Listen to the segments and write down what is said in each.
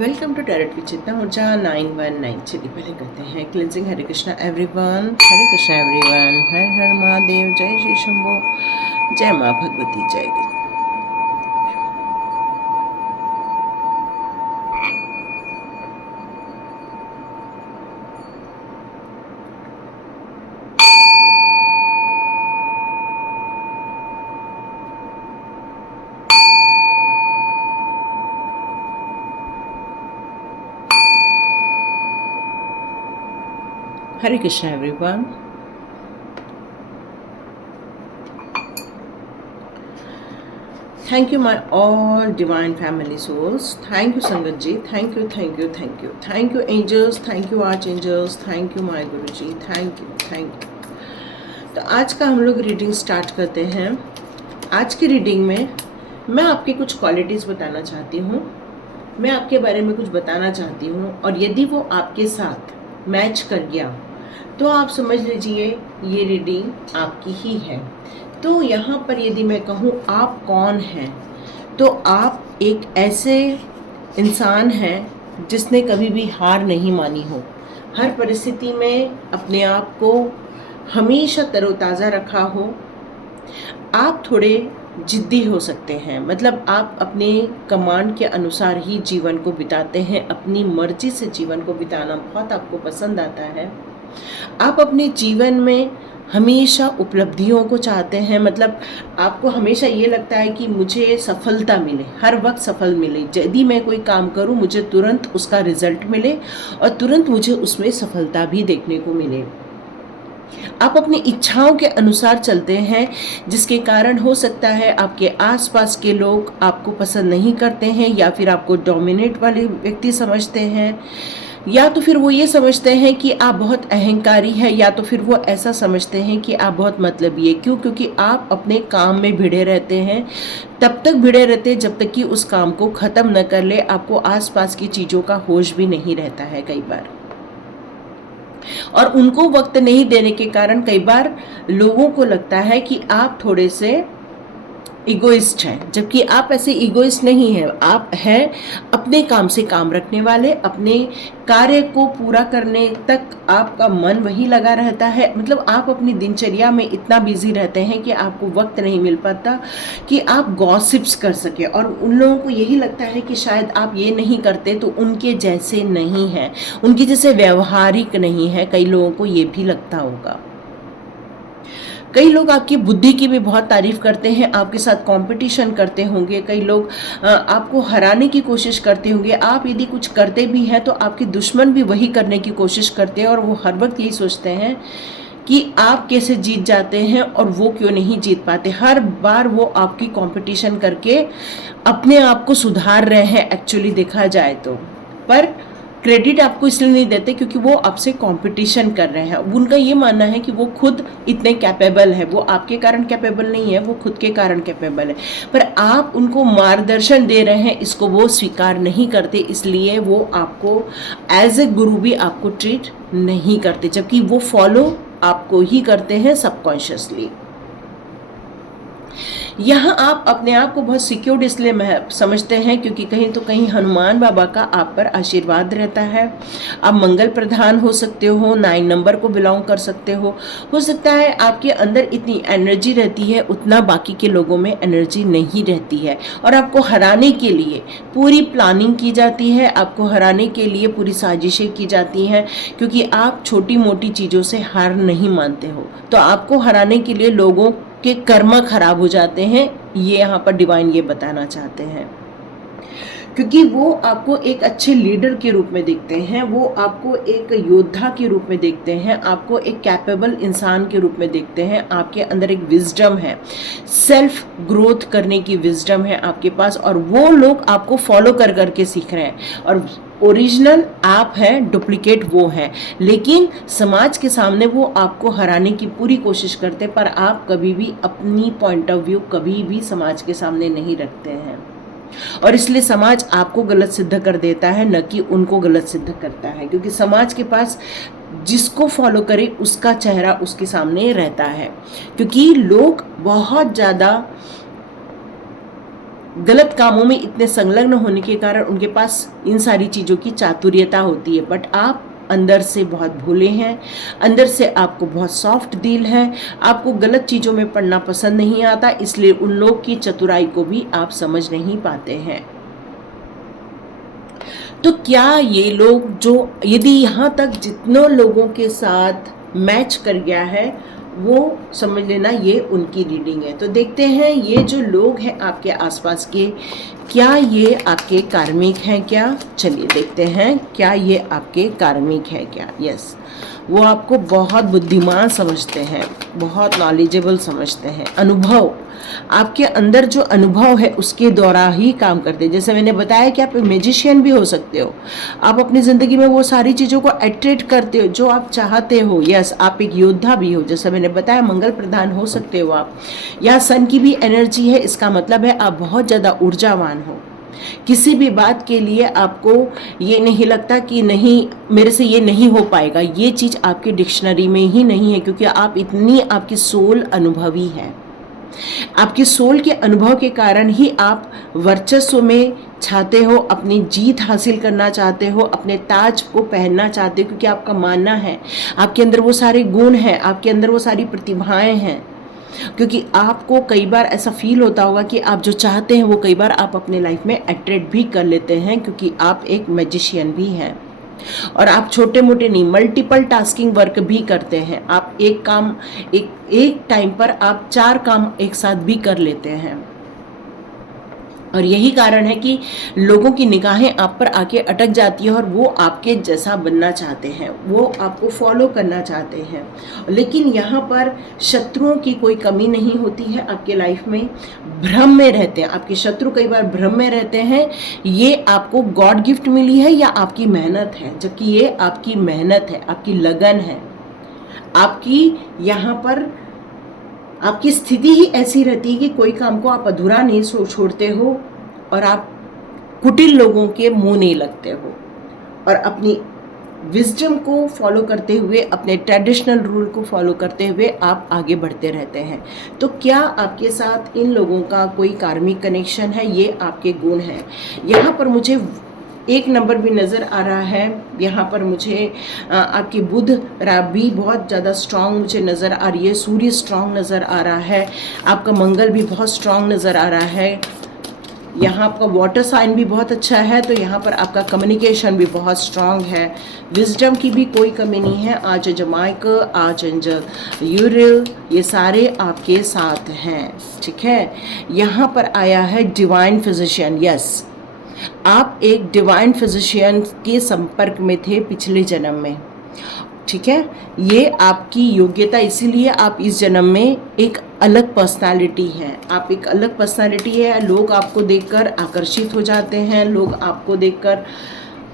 Welcome to tarot with Chetna Urja 919। चलिए पहले करते हैं cleansing. Hare Krishna everyone, Hare Krishna everyone, Har Har Mahadev, जय श्री शंभो, जय माँ भगवती, जय guru. Hare Krishna everyone. Thank you my all divine family souls. Thank you संगत जी, thank you thank you thank you thank you angels, thank you archangels, thank you my guru ji, thank you. तो आज का हम लोग रीडिंग स्टार्ट करते हैं। आज की रीडिंग में मैं आपकी कुछ क्वालिटीज़ बताना चाहती हूँ, मैं आपके बारे में कुछ बताना चाहती हूँ, और यदि वो आपके साथ मैच कर गया तो आप समझ लीजिए ये रीडिंग आपकी ही है। तो यहाँ पर यदि मैं कहूँ आप कौन हैं, तो आप एक ऐसे इंसान हैं जिसने कभी भी हार नहीं मानी हो, हर परिस्थिति में अपने आप को हमेशा तरोताज़ा रखा हो। आप थोड़े जिद्दी हो सकते हैं, मतलब आप अपने कमांड के अनुसार ही जीवन को बिताते हैं, अपनी मर्जी से जीवन को बिताना बहुत आपको पसंद आता है। आप अपने जीवन में हमेशा उपलब्धियों को चाहते हैं, मतलब आपको हमेशा ये लगता है कि मुझे सफलता मिले, हर वक्त सफल मिले। यदि मैं कोई काम करूं मुझे तुरंत उसका रिजल्ट मिले और तुरंत मुझे उसमें सफलता भी देखने को मिले। आप अपनी इच्छाओं के अनुसार चलते हैं, जिसके कारण हो सकता है आपके आसपास के लोग आपको पसंद नहीं करते हैं, या फिर आपको डोमिनेट वाले व्यक्ति समझते हैं, या तो फिर वो ये समझते हैं कि आप बहुत अहंकारी हैं, या तो फिर वो ऐसा समझते हैं कि आप बहुत मतलबी है। क्यों? क्योंकि आप अपने काम में भिड़े रहते हैं, तब तक भिड़े रहते हैं जब तक कि उस काम को ख़त्म न कर ले। आपको आसपास की चीज़ों का होश भी नहीं रहता है कई बार, और उनको वक्त नहीं देने के कारण कई बार लोगों को लगता है कि आप थोड़े से इगोइस्ट हैं, जबकि आप ऐसे इगोइस्ट नहीं हैं। आप हैं अपने काम से काम रखने वाले, अपने कार्य को पूरा करने तक आपका मन वही लगा रहता है। मतलब आप अपनी दिनचर्या में इतना बिजी रहते हैं कि आपको वक्त नहीं मिल पाता कि आप गॉसिप्स कर सके, और उन लोगों को यही लगता है कि शायद आप ये नहीं करते तो उनके जैसे नहीं हैं, उनके जैसे व्यवहारिक नहीं है। कई लोगों को ये भी लगता होगा। कई लोग आपकी बुद्धि की भी बहुत तारीफ करते हैं, आपके साथ कंपटीशन करते होंगे। कई लोग आपको हराने की कोशिश करते होंगे। आप यदि कुछ करते भी हैं तो आपके दुश्मन भी वही करने की कोशिश करते हैं, और वो हर वक्त यही सोचते हैं कि आप कैसे जीत जाते हैं और वो क्यों नहीं जीत पाते। हर बार वो आपकी कंपटीशन करके अपने आप को सुधार रहे हैं एक्चुअली देखा जाए तो, पर क्रेडिट आपको इसलिए नहीं देते क्योंकि वो आपसे कंपटीशन कर रहे हैं। उनका ये मानना है कि वो खुद इतने कैपेबल है, वो आपके कारण कैपेबल नहीं है, वो खुद के कारण कैपेबल है, पर आप उनको मार्गदर्शन दे रहे हैं, इसको वो स्वीकार नहीं करते। इसलिए वो आपको एज ए गुरु भी आपको ट्रीट नहीं करते, जबकि वो फॉलो आपको ही करते हैं सबकॉन्शियसली। यहाँ आप अपने आप को बहुत सिक्योर्ड इसलिए समझते हैं क्योंकि कहीं तो कहीं हनुमान बाबा का आप पर आशीर्वाद रहता है। आप मंगल प्रधान हो सकते हो, 9 नंबर को बिलोंग कर सकते हो सकता है आपके अंदर इतनी एनर्जी रहती है उतना बाकी के लोगों में एनर्जी नहीं रहती है, और आपको हराने के लिए पूरी प्लानिंग की जाती है, आपको हराने के लिए पूरी साजिशें की जाती हैं, क्योंकि आप छोटी मोटी चीज़ों से हार नहीं मानते हो। तो आपको हराने के लिए लोगों के कर्म खराब हो जाते हैं, ये यहाँ पर डिवाइन ये बताना चाहते हैं, क्योंकि वो आपको एक अच्छे लीडर के रूप में देखते हैं, वो आपको एक योद्धा के रूप में देखते हैं, आपको एक कैपेबल इंसान के रूप में देखते हैं। आपके अंदर एक विजडम है, सेल्फ ग्रोथ करने की विजडम है आपके पास, और वो लोग आपको फॉलो कर करके सीख रहे हैं। और ओरिजिनल आप हैं, डुप्लीकेट वो हैं, लेकिन समाज के सामने वो आपको हराने की पूरी कोशिश करते, पर आप कभी भी अपनी पॉइंट ऑफ व्यू कभी भी समाज के सामने नहीं रखते हैं, और इसलिए समाज आपको गलत सिद्ध कर देता है, न कि उनको गलत सिद्ध करता है, क्योंकि समाज के पास जिसको फॉलो करे उसका चेहरा उसके सामने रहता है। क्योंकि लोग बहुत ज़्यादा गलत कामों में इतने संलग्न होने के कारण उनके पास इन सारी चीज़ों की चातुर्यता होती है, बट आप अंदर से बहुत भोले हैं, अंदर से आपको बहुत सॉफ्ट दिल है, आपको गलत चीज़ों में पड़ना पसंद नहीं आता, इसलिए उन लोग की चतुराई को भी आप समझ नहीं पाते हैं। तो क्या ये लोग जो, यदि यहाँ तक जितनों लोगों के साथ मैच कर गया है, वो समझ लेना ये उनकी रीडिंग है। तो देखते हैं ये जो लोग हैं आपके आसपास के, क्या ये आपके कार्मिक हैं क्या? चलिए देखते हैं, क्या ये आपके कार्मिक हैं क्या? यस, वो आपको बहुत बुद्धिमान समझते हैं, बहुत नॉलेजेबल समझते हैं। अनुभव, आपके अंदर जो अनुभव है उसके द्वारा ही काम करते हैं। जैसे मैंने बताया कि आप मैजिशियन भी हो सकते हो, आप अपनी ज़िंदगी में वो सारी चीज़ों को अट्रैक्ट करते हो जो आप चाहते हो। यस, आप एक योद्धा भी हो, जैसे मैंने बताया मंगल प्रधान हो सकते हो आप। यहाँ सन की भी एनर्जी है, इसका मतलब है आप बहुत ज़्यादा ऊर्जावान हो। किसी भी बात के लिए आपको ये नहीं लगता कि नहीं मेरे से ये नहीं हो पाएगा, ये चीज़ आपकी डिक्शनरी में ही नहीं है, क्योंकि आप इतनी, आपकी सोल अनुभवी है। आपकी सोल के अनुभव के कारण ही आप वर्चस्व में चाहते हो, अपनी जीत हासिल करना चाहते हो, अपने ताज को पहनना चाहते हो, क्योंकि आपका मानना है आपके अंदर वो सारे गुण हैं, आपके अंदर वो सारी प्रतिभाएं हैं। क्योंकि आपको कई बार ऐसा फील होता होगा कि आप जो चाहते हैं वो कई बार आप अपने लाइफ में अट्रैक्ट भी कर लेते हैं, क्योंकि आप एक मैजिशियन भी हैं। और आप छोटे मोटे नहीं, मल्टीपल टास्किंग वर्क भी करते हैं। आप एक काम एक टाइम पर आप 4 काम एक साथ भी कर लेते हैं। और यही कारण है कि लोगों की निगाहें आप पर आके अटक जाती है और वो आपके जैसा बनना चाहते हैं, वो आपको फॉलो करना चाहते हैं। लेकिन यहाँ पर शत्रुओं की कोई कमी नहीं होती है आपके लाइफ में। भ्रम में रहते हैं आपके शत्रु, कई बार भ्रम में रहते हैं ये आपको गॉड गिफ्ट मिली है या आपकी मेहनत है, जबकि ये आपकी मेहनत है, आपकी लगन है। आपकी यहाँ पर आपकी स्थिति ही ऐसी रहती है कि कोई काम को आप अधूरा नहीं छोड़ते हो, और आप कुटिल लोगों के मुंह नहीं लगते हो, और अपनी विजडम को फॉलो करते हुए, अपने ट्रेडिशनल रूल को फॉलो करते हुए आप आगे बढ़ते रहते हैं। तो क्या आपके साथ इन लोगों का कोई कार्मिक कनेक्शन है? ये आपके गुण हैं। यहाँ पर मुझे 1 नंबर भी नज़र आ रहा है। यहाँ पर मुझे आपकी बुध भी बहुत ज़्यादा स्ट्रांग मुझे नज़र आ रही है, सूर्य स्ट्रांग नज़र आ रहा है, आपका मंगल भी बहुत स्ट्रांग नज़र आ रहा है। यहाँ आपका वाटर साइन भी बहुत अच्छा है, तो यहाँ पर आपका कम्युनिकेशन भी बहुत स्ट्रांग है। विजडम की भी कोई कमी नहीं है। आज जमाइक, आज यूरिल, ये सारे आपके साथ हैं, ठीक है। यहाँ पर आया है डिवाइन फिजिशियन। यस, आप एक डिवाइन फिजिशियन के संपर्क में थे पिछले जन्म में, ठीक है। ये आपकी योग्यता, इसीलिए आप इस जन्म में एक अलग पर्सनालिटी हैं। आप एक अलग पर्सनालिटी है, लोग आपको देखकर आकर्षित हो जाते हैं, लोग आपको देखकर,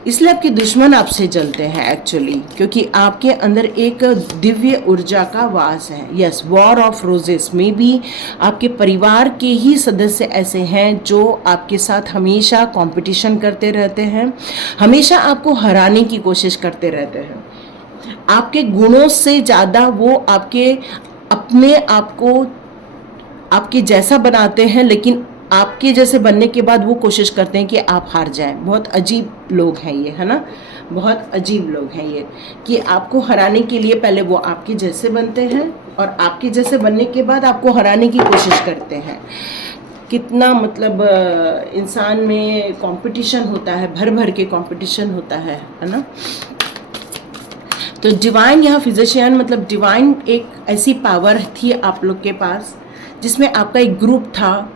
इसलिए आपके दुश्मन आपसे जलते हैं एक्चुअली, क्योंकि आपके अंदर एक दिव्य ऊर्जा का वास है। यस, वॉर ऑफ रोजेस में भी आपके परिवार के ही सदस्य ऐसे हैं जो आपके साथ हमेशा कंपटीशन करते रहते हैं, हमेशा आपको हराने की कोशिश करते रहते हैं। आपके गुणों से ज़्यादा वो आपके अपने आप को आपके जैसा बनाते हैं, लेकिन आपके जैसे बनने के बाद वो कोशिश करते हैं कि आप हार जाएं। बहुत अजीब लोग हैं ये, है ना, बहुत अजीब लोग हैं ये, कि आपको हराने के लिए पहले वो आपके जैसे बनते हैं और आपके जैसे बनने के बाद आपको हराने की कोशिश करते हैं। कितना मतलब इंसान में कंपटीशन होता है, भर भर के कंपटीशन होता है ना। तो डिवाइन यहाँ फिजिशियन मतलब डिवाइन एक ऐसी पावर थी आप लोग के पास, जिसमें आपका एक ग्रुप था,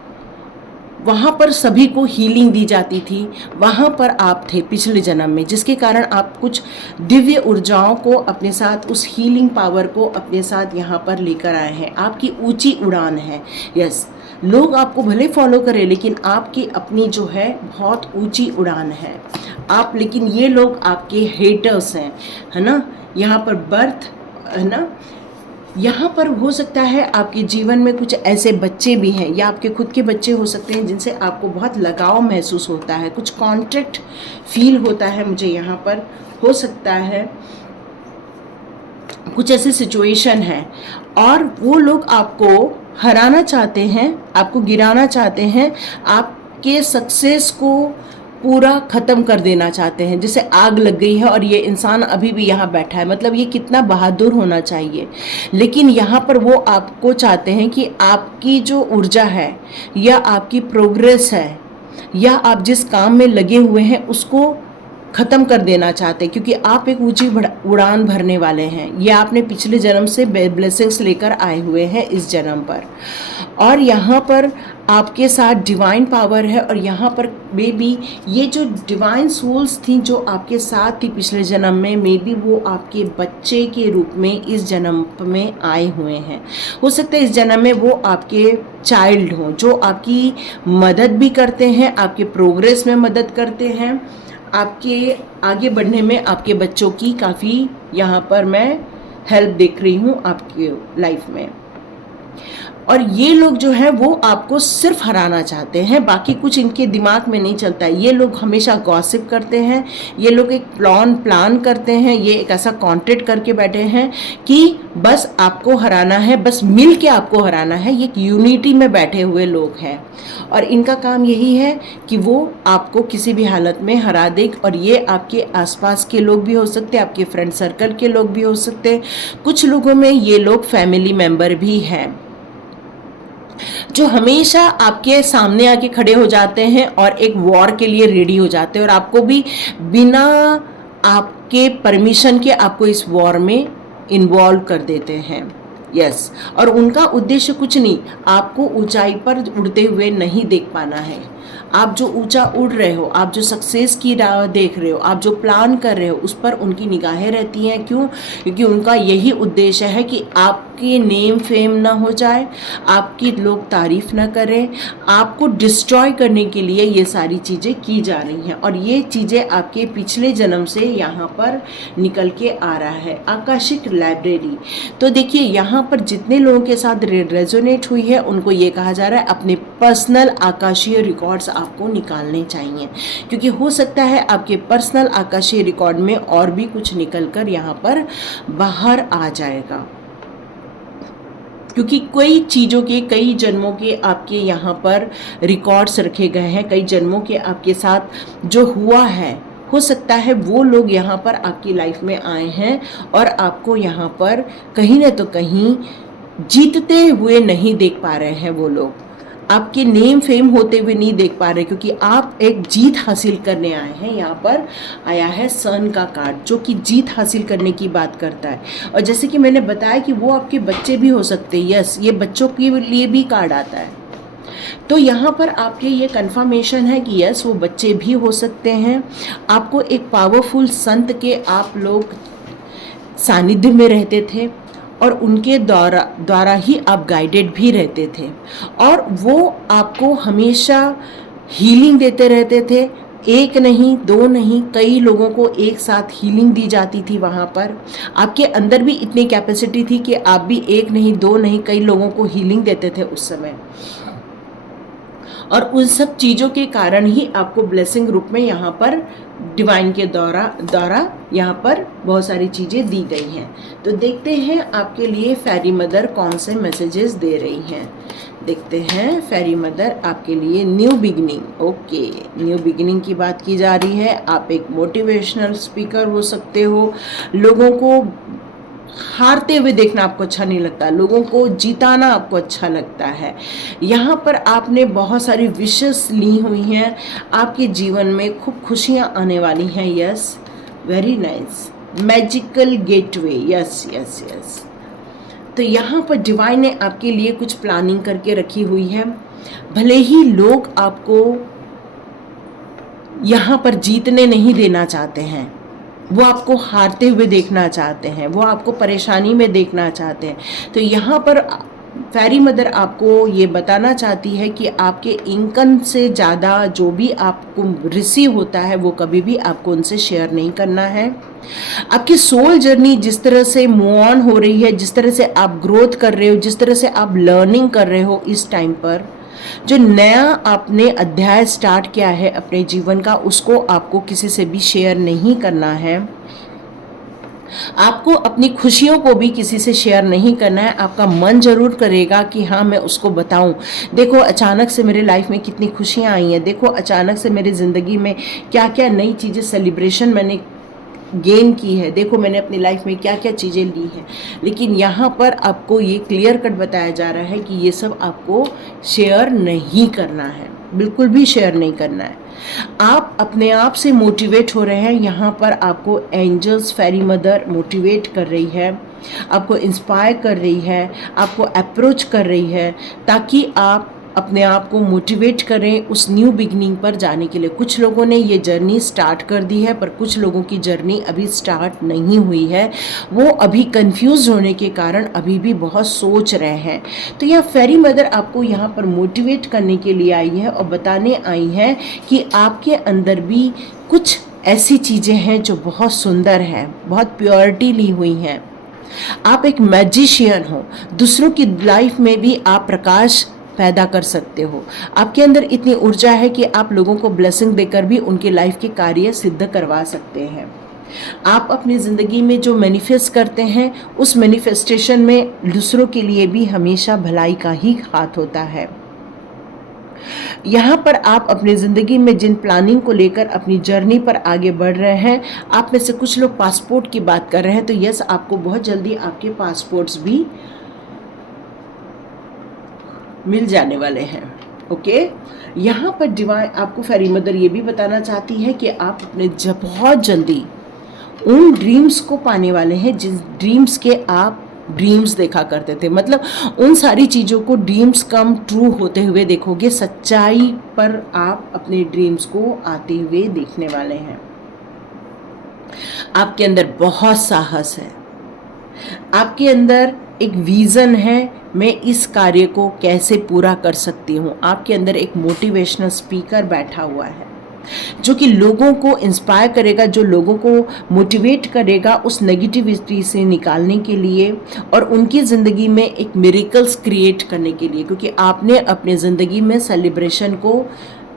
वहाँ पर सभी को हीलिंग दी जाती थी, वहाँ पर आप थे पिछले जन्म में, जिसके कारण आप कुछ दिव्य ऊर्जाओं को अपने साथ, उस हीलिंग पावर को अपने साथ यहाँ पर लेकर आए हैं। आपकी ऊंची उड़ान है। यस, लोग आपको भले फॉलो करें, लेकिन आपकी अपनी जो है बहुत ऊंची उड़ान है आप, लेकिन ये लोग आपके हेटर्स हैं, है ना। यहाँ पर बर्थ, है ना, यहाँ पर हो सकता है आपके जीवन में कुछ ऐसे बच्चे भी हैं, या आपके खुद के बच्चे हो सकते हैं जिनसे आपको बहुत लगाव महसूस होता है, कुछ कॉन्ट्रैक्ट फील होता है, मुझे यहाँ पर हो सकता है कुछ ऐसी सिचुएशन है, और वो लोग आपको हराना चाहते हैं, आपको गिराना चाहते हैं। आप आपके सक्सेस को पूरा ख़त्म कर देना चाहते हैं, जैसे आग लग गई है और ये इंसान अभी भी यहाँ बैठा है। मतलब ये कितना बहादुर होना चाहिए। लेकिन यहाँ पर वो आपको चाहते हैं कि आपकी जो ऊर्जा है या आपकी प्रोग्रेस है या आप जिस काम में लगे हुए हैं उसको ख़त्म कर देना चाहते हैं, क्योंकि आप एक ऊंची उड़ान भरने वाले हैं। ये आपने पिछले जन्म से ब्लेसिंग्स लेकर आए हुए हैं इस जन्म पर, और यहाँ पर आपके साथ डिवाइन पावर है। और यहाँ पर मे बी ये जो डिवाइन सोल्स थी जो आपके साथ थी पिछले जन्म में, मे बी वो आपके बच्चे के रूप में इस जन्म में आए हुए हैं। हो सकता है इस जन्म में वो आपके चाइल्ड हों जो आपकी मदद भी करते हैं, आपके प्रोग्रेस में मदद करते हैं, आपके आगे बढ़ने में आपके बच्चों की काफ़ी यहाँ पर मैं हेल्प देख रही हूँ आपके लाइफ में। और ये लोग जो हैं वो आपको सिर्फ हराना चाहते हैं, बाकी कुछ इनके दिमाग में नहीं चलता है। ये लोग हमेशा गॉसिप करते हैं, ये लोग एक प्लान करते हैं, ये एक ऐसा कॉन्ट्रैक्ट करके बैठे हैं कि बस आपको हराना है, बस मिल के आपको हराना है। ये एक यूनिटी में बैठे हुए लोग हैं और इनका काम यही है कि वो आपको किसी भी हालत में हरा दे। और ये आपके आसपास के लोग भी हो सकते हैं, आपके फ्रेंड सर्कल के लोग भी हो सकते हैं, कुछ लोगों में ये लोग फैमिली मेम्बर भी हैं जो हमेशा आपके सामने आके खड़े हो जाते हैं और एक वॉर के लिए रेडी हो जाते हैं और आपको भी बिना आपके परमिशन के आपको इस वॉर में इन्वॉल्व कर देते हैं। यस, और उनका उद्देश्य कुछ नहीं, आपको ऊंचाई पर उड़ते हुए नहीं देख पाना है। आप जो ऊंचा उड़ रहे हो, आप जो सक्सेस की राह देख रहे हो, आप जो प्लान कर रहे हो, उस पर उनकी निगाहें रहती हैं। क्यों? क्योंकि उनका यही उद्देश्य है कि आपकी नेम फेम ना हो जाए, आपकी लोग तारीफ ना करें, आपको डिस्ट्रॉय करने के लिए ये सारी चीज़ें की जा रही हैं। और ये चीज़ें आपके पिछले जन्म से यहाँ पर निकल के आ रहा है। आकाशिक लाइब्रेरी, तो देखिए यहाँ पर जितने लोगों के साथ रेजोनेट हुई है उनको ये कहा जा रहा है अपने पर्सनल आकाशीय रिकॉर्ड्स आपको निकालने चाहिए, क्योंकि हो सकता है आपके पर्सनल आकाशीय रिकॉर्ड में और भी कुछ निकलकर यहाँ पर बाहर आ जाएगा। क्योंकि कई चीज़ों के, कई जन्मों के आपके यहाँ पर रिकॉर्ड्स रखे गए हैं, कई जन्मों के आपके साथ जो हुआ है, हो सकता है वो लोग यहाँ पर आपकी लाइफ में आए हैं और आपको यहाँ पर कहीं न तो कहीं जीतते हुए नहीं देख पा रहे हैं। वो लोग आपके नेम फेम होते हुए नहीं देख पा रहे, क्योंकि आप एक जीत हासिल करने आए हैं। यहाँ पर आया है सन का कार्ड जो कि जीत हासिल करने की बात करता है। और जैसे कि मैंने बताया कि वो आपके बच्चे भी हो सकते हैं। यस, ये बच्चों के लिए भी कार्ड आता है। तो यहाँ पर आपके ये कंफर्मेशन है कि यस, वो बच्चे भी हो सकते हैं। आपको एक पावरफुल संत के आप लोग सानिध्य में रहते थे और उनके द्वारा ही आप गाइडेड भी रहते थे, और वो आपको हमेशा हीलिंग देते रहते थे। एक नहीं, दो नहीं, कई लोगों को एक साथ हीलिंग दी जाती थी। वहाँ पर आपके अंदर भी इतनी कैपेसिटी थी कि आप भी एक नहीं, दो नहीं, कई लोगों को हीलिंग देते थे उस समय। और उन सब चीज़ों के कारण ही आपको ब्लेसिंग रूप में यहाँ पर डिवाइन के द्वारा यहाँ पर बहुत सारी चीज़ें दी गई हैं। तो देखते हैं आपके लिए फेरी मदर कौन से मैसेजेस दे रही हैं। देखते हैं फेरी मदर आपके लिए new beginning. Okay, new beginning की बात की जा रही है। आप एक मोटिवेशनल स्पीकर हो सकते हो। लोगों को हारते हुए देखना आपको अच्छा नहीं लगता, लोगों को जिताना आपको अच्छा लगता है। यहाँ पर आपने बहुत सारी विशेस ली हुई हैं, आपके जीवन में खूब खुशियाँ आने वाली हैं। Yes, very nice, magical gateway. Yes yes yes. तो यहाँ पर डिवाइन ने आपके लिए कुछ प्लानिंग करके रखी हुई है। भले ही लोग आपको यहाँ पर जीतने नहीं देना चाहते हैं, वो आपको हारते हुए देखना चाहते हैं, वो आपको परेशानी में देखना चाहते हैं। तो यहाँ पर फेरी मदर आपको ये बताना चाहती है कि आपके इनकम से ज़्यादा जो भी आपको रिसीव होता है वो कभी भी आपको उनसे शेयर नहीं करना है। आपकी सोल जर्नी जिस तरह से मूव ऑन हो रही है, जिस तरह से आप ग्रोथ कर रहे हो, जिस तरह से आप लर्निंग कर रहे हो, इस टाइम पर जो नया आपने अध्याय स्टार्ट किया है अपने जीवन का, उसको आपको किसी से भी शेयर नहीं करना है। आपको अपनी खुशियों को भी किसी से शेयर नहीं करना है। आपका मन ज़रूर करेगा कि हाँ मैं उसको बताऊं, देखो अचानक से मेरे लाइफ में कितनी खुशियाँ आई हैं, देखो अचानक से मेरी ज़िंदगी में क्या क्या नई चीज़ें सेलिब्रेशन मैंने गेन की है, देखो मैंने अपनी लाइफ में क्या क्या चीज़ें ली हैं। लेकिन यहाँ पर आपको ये क्लियर कट बताया जा रहा है कि ये सब आपको शेयर नहीं करना है, बिल्कुल भी शेयर नहीं करना है। आप अपने आप से मोटिवेट हो रहे हैं। यहाँ पर आपको एंजल्स, फेरी मदर मोटिवेट कर रही है, आपको इंस्पायर कर रही है, आपको अप्रोच कर रही है, ताकि आप अपने आप को मोटिवेट करें उस न्यू बिगनिंग पर जाने के लिए। कुछ लोगों ने ये जर्नी स्टार्ट कर दी है, पर कुछ लोगों की जर्नी अभी स्टार्ट नहीं हुई है। वो अभी कंफ्यूज होने के कारण अभी भी बहुत सोच रहे हैं। तो यह फेरी मदर आपको यहाँ पर मोटिवेट करने के लिए आई है और बताने आई है कि आपके अंदर भी कुछ ऐसी चीज़ें हैं जो बहुत सुंदर हैं, बहुत प्योरिटी ली हुई हैं। आप एक मैजिशियन हो, दूसरों की लाइफ में भी आप प्रकाश पैदा कर सकते हो। आपके अंदर इतनी ऊर्जा है कि आप लोगों को ब्लेसिंग देकर भी उनके लाइफ के कार्य सिद्ध करवा सकते हैं। आप अपनी ज़िंदगी में जो मैनिफेस्ट करते हैं उस मैनिफेस्टेशन में दूसरों के लिए भी हमेशा भलाई का ही हाथ होता है। यहाँ पर आप अपनी ज़िंदगी में जिन प्लानिंग को लेकर अपनी जर्नी पर आगे बढ़ रहे हैं, आप में से कुछ लोग पासपोर्ट की बात कर रहे हैं, तो यस, आपको बहुत जल्दी आपके पासपोर्ट्स भी मिल जाने वाले हैं। ओके, यहाँ पर डिवाइन आपको फेरी मदर ये भी बताना चाहती है कि आप अपने बहुत जल्दी उन ड्रीम्स को पाने वाले हैं जिस ड्रीम्स के आप ड्रीम्स देखा करते थे। मतलब उन सारी चीज़ों को ड्रीम्स कम ट्रू होते हुए देखोगे, सच्चाई पर आप अपने ड्रीम्स को आते हुए देखने वाले हैं। आपके अंदर बहुत साहस है, आपके अंदर एक विज़न है, मैं इस कार्य को कैसे पूरा कर सकती हूँ। आपके अंदर एक मोटिवेशनल स्पीकर बैठा हुआ है जो कि लोगों को इंस्पायर करेगा, जो लोगों को मोटिवेट करेगा उस नेगेटिविटी से निकालने के लिए और उनकी ज़िंदगी में एक मिरेकल्स क्रिएट करने के लिए। क्योंकि आपने अपने ज़िंदगी में सेलिब्रेशन को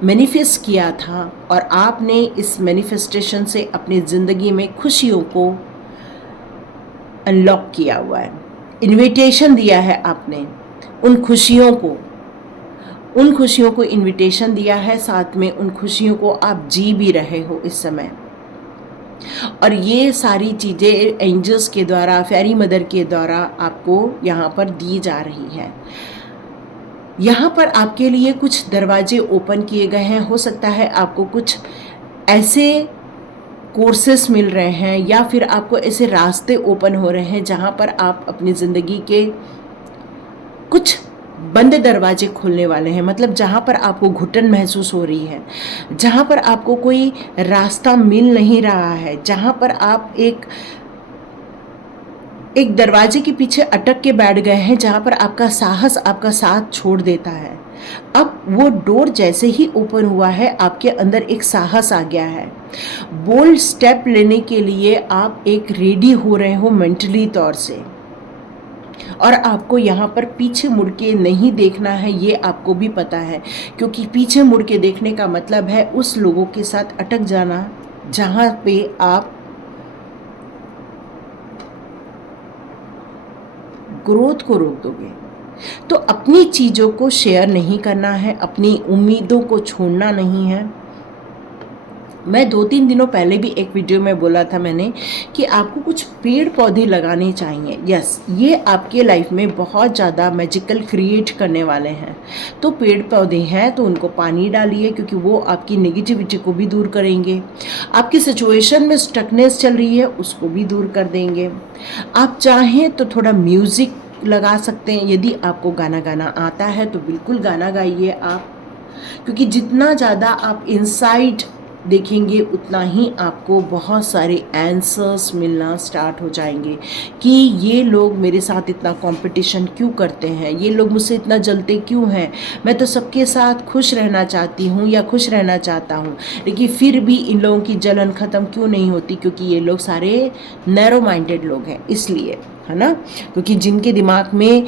मैनिफेस्ट किया था और आपने इस मैनिफेस्टेशन से अपनी ज़िंदगी में खुशियों को अनलॉक किया हुआ है, इनविटेशन दिया है आपने उन खुशियों को इनविटेशन दिया है, साथ में उन खुशियों को आप जी भी रहे हो इस समय। और ये सारी चीज़ें एंजल्स के द्वारा, फेरी मदर के द्वारा आपको यहाँ पर दी जा रही है। यहाँ पर आपके लिए कुछ दरवाजे ओपन किए गए हैं। हो सकता है आपको कुछ ऐसे कोर्सेस मिल रहे हैं या फिर आपको ऐसे रास्ते ओपन हो रहे हैं जहाँ पर आप अपनी ज़िंदगी के कुछ बंद दरवाजे खुलने वाले हैं। मतलब जहाँ पर आपको घुटन महसूस हो रही है, जहाँ पर आपको कोई रास्ता मिल नहीं रहा है, जहाँ पर आप एक दरवाजे के पीछे अटक के बैठ गए हैं, जहाँ पर आपका साहस आपका साथ छोड़ देता है। अब वो डोर जैसे ही ओपन हुआ है, आपके अंदर एक साहस आ गया है। बोल्ड स्टेप लेने के लिए आप एक रेडी हो रहे हो मेंटली तौर से, और आपको यहाँ पर पीछे मुड़ के नहीं देखना है, ये आपको भी पता है। क्योंकि पीछे मुड़ के देखने का मतलब है उस लोगों के साथ अटक जाना जहाँ पे आप ग्रोथ को रोक दोगे। तो अपनी चीज़ों को शेयर नहीं करना है, अपनी उम्मीदों को छोड़ना नहीं है। मैं 2-3 दिनों पहले भी एक वीडियो में बोला था मैंने कि आपको कुछ पेड़ पौधे लगाने चाहिए। यस, ये आपके लाइफ में बहुत ज़्यादा मैजिकल क्रिएट करने वाले हैं। तो पेड़ पौधे हैं तो उनको पानी डालिए, क्योंकि वो आपकी नेगेटिविटी को भी दूर करेंगे। आपकी सिचुएशन में स्टकनेस चल रही है उसको भी दूर कर देंगे। आप चाहें तो थोड़ा म्यूज़िक लगा सकते हैं। यदि आपको गाना गाना आता है तो बिल्कुल गाना गाइए आप, क्योंकि जितना ज़्यादा आप इनसाइड देखेंगे उतना ही आपको बहुत सारे आंसर्स मिलना स्टार्ट हो जाएंगे कि ये लोग मेरे साथ इतना कंपटीशन क्यों करते हैं, ये लोग मुझसे इतना जलते क्यों हैं, मैं तो सबके साथ खुश रहना चाहती हूँ या खुश रहना चाहता हूँ, लेकिन फिर भी इन लोगों की जलन ख़त्म क्यों नहीं होती। क्योंकि ये लोग सारे नैरो माइंडेड लोग हैं, इसलिए, है ना। क्योंकि जिनके दिमाग में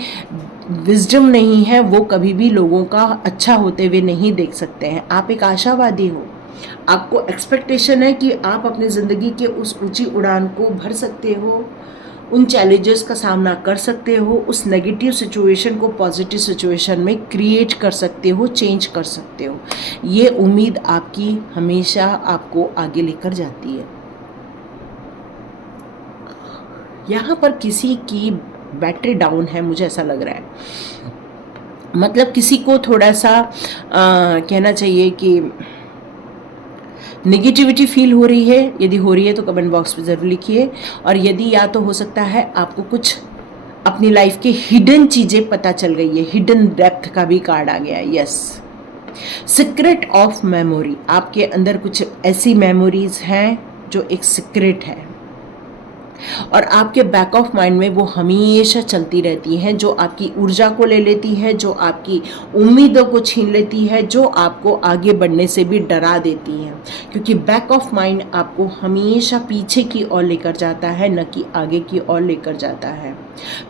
विजडम नहीं है वो कभी भी लोगों का अच्छा होते हुए नहीं देख सकते हैं। आप एक आशावादी हो, आपको एक्सपेक्टेशन है कि आप अपनी ज़िंदगी के उस ऊंची उड़ान को भर सकते हो, उन चैलेंजेस का सामना कर सकते हो, उस नेगेटिव सिचुएशन को पॉजिटिव सिचुएशन में क्रिएट कर सकते हो, चेंज कर सकते हो। ये उम्मीद आपकी हमेशा आपको आगे लेकर जाती है। यहाँ पर किसी की बैटरी डाउन है, मुझे ऐसा लग रहा है। मतलब किसी को थोड़ा सा कहना चाहिए कि नेगेटिविटी फील हो रही है। यदि हो रही है तो कमेंट बॉक्स में ज़रूर लिखिए। और यदि या तो हो सकता है आपको कुछ अपनी लाइफ के हिडन चीज़ें पता चल गई है, हिडन डेप्थ का भी कार्ड आ गया है। यस, सीक्रेट ऑफ मेमोरी, आपके अंदर कुछ ऐसी मेमोरीज हैं जो एक सीक्रेट है और आपके बैक ऑफ माइंड में वो हमेशा चलती रहती हैं, जो आपकी ऊर्जा को ले लेती है, जो आपकी उम्मीदों को छीन लेती है, जो आपको आगे बढ़ने से भी डरा देती हैं। क्योंकि बैक ऑफ माइंड आपको हमेशा पीछे की ओर लेकर जाता है, न कि आगे की ओर लेकर जाता है।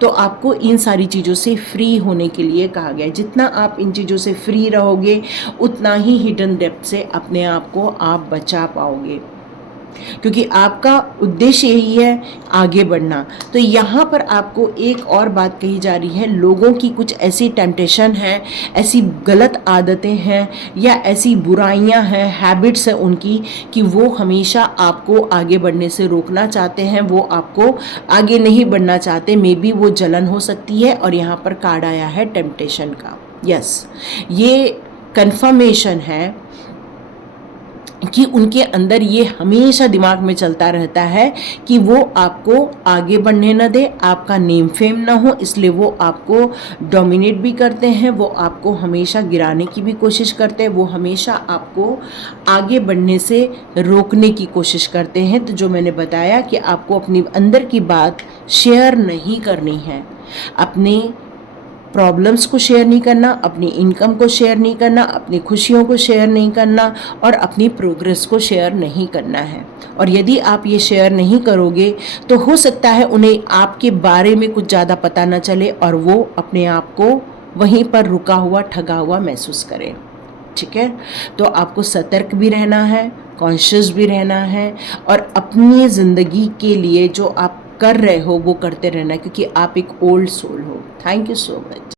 तो आपको इन सारी चीज़ों से फ्री होने के लिए कहा गया है। जितना आप इन चीज़ों से फ्री रहोगे उतना ही हिडन डेप्थ से अपने आप को आप बचा पाओगे, क्योंकि आपका उद्देश्य यही है आगे बढ़ना। तो यहाँ पर आपको एक और बात कही जा रही है, लोगों की कुछ ऐसी टेम्पटेशन है, ऐसी गलत आदतें हैं या ऐसी बुराइयां हैं, हैबिट्स हैं उनकी, कि वो हमेशा आपको आगे बढ़ने से रोकना चाहते हैं, वो आपको आगे नहीं बढ़ना चाहते। मे बी वो जलन हो सकती है। और यहाँ पर कार्ड आया है टेम्पटेशन का। यस, ये कन्फर्मेशन है कि उनके अंदर ये हमेशा दिमाग में चलता रहता है कि वो आपको आगे बढ़ने न दे, आपका नेम फेम ना हो, इसलिए वो आपको डोमिनेट भी करते हैं, वो आपको हमेशा गिराने की भी कोशिश करते हैं, वो हमेशा आपको आगे बढ़ने से रोकने की कोशिश करते हैं। तो जो मैंने बताया कि आपको अपनी अंदर की बात शेयर नहीं करनी है, अपनी प्रॉब्लम्स को शेयर नहीं करना, अपनी इनकम को शेयर नहीं करना, अपनी खुशियों को शेयर नहीं करना और अपनी प्रोग्रेस को शेयर नहीं करना है। और यदि आप ये शेयर नहीं करोगे तो हो सकता है उन्हें आपके बारे में कुछ ज़्यादा पता न चले और वो अपने आप को वहीं पर रुका हुआ, ठगा हुआ महसूस करें। ठीक है, तो आपको सतर्क भी रहना है, कॉन्शियस भी रहना है और अपनी ज़िंदगी के लिए जो आप कर रहे हो वो करते रहना, क्योंकि आप एक ओल्ड सोल हो। Thank you so much.